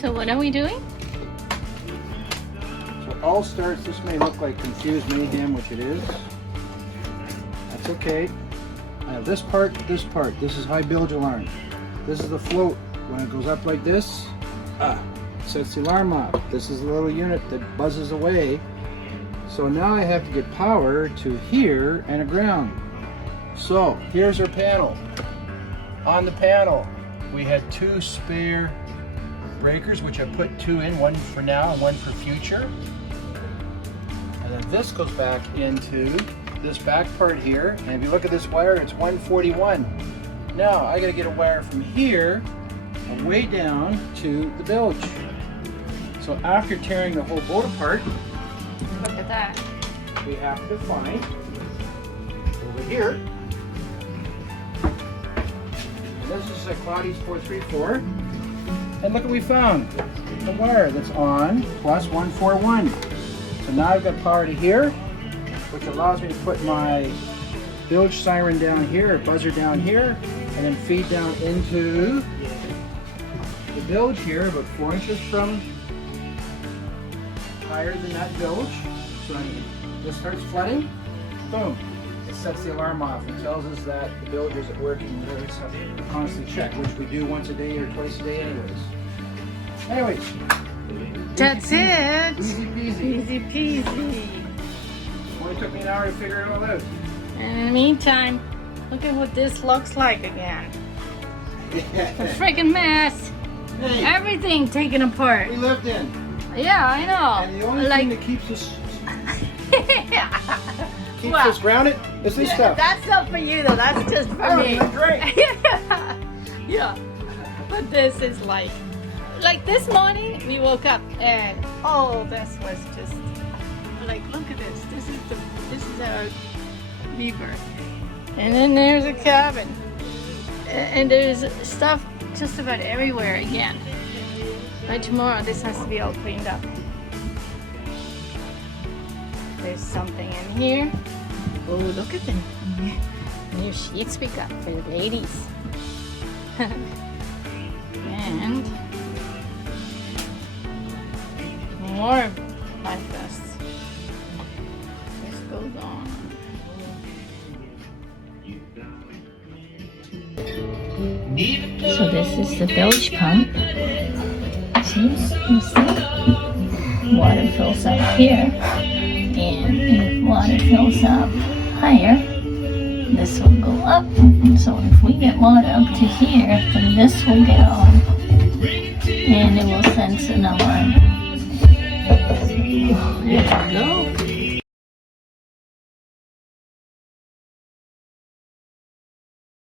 So what are we doing? So it all starts, this may look like confused mayhem, which it is. That's okay. I have this part, this part. This is high bilge alarm. This is the float. When it goes up like this, sets the alarm off. This is the little unit that buzzes away. So now I have to get power to here and a ground. So here's our panel. On the panel, we had 2 spare breakers, which I put 2 in, one for now and one for future. And then this goes back into this back part here. And if you look at this wire, it's 141. Now I gotta get a wire from here and way down to the bilge. So after tearing the whole boat apart, Look at that. we have to find over here. And this is a Claudius 434. And look what we found. The wire that's on plus 141. So now I've got power to here, which allows me to put my bilge siren down here, or buzzer down here, and then feed down into the bilge here, about 4 inches from higher than that bilge. So when this starts flooding, boom, it sets the alarm off and tells us that the bilge isn't working. We always have to constantly check, which we do once a day or twice a day anyways. That's it. Easy peasy. Easy peasy. Only took me an hour to figure it all out. And in the meantime, look at what this looks like again. A freaking mess. Hey, Everything taken apart. we lived in. Yeah, I know. And the only thing that keeps us Well, grounded is this stuff. That's not for you though, that's just for me. You're great. Yeah. But this is like this morning we woke up and this was just like, look at this. This is our beaver. And then there's a cabin. And there's stuff just about everywhere again. By tomorrow this has to be all cleaned up. There's something in here. Oh, look at them. New sheets we got for the ladies. And more life vests. This goes on. So this is the bilge pump. See? You see? Water fills up here. And if water fills up higher, this will go up. So if we get water up to here, then this will get on. And it will sense an alarm. There we go.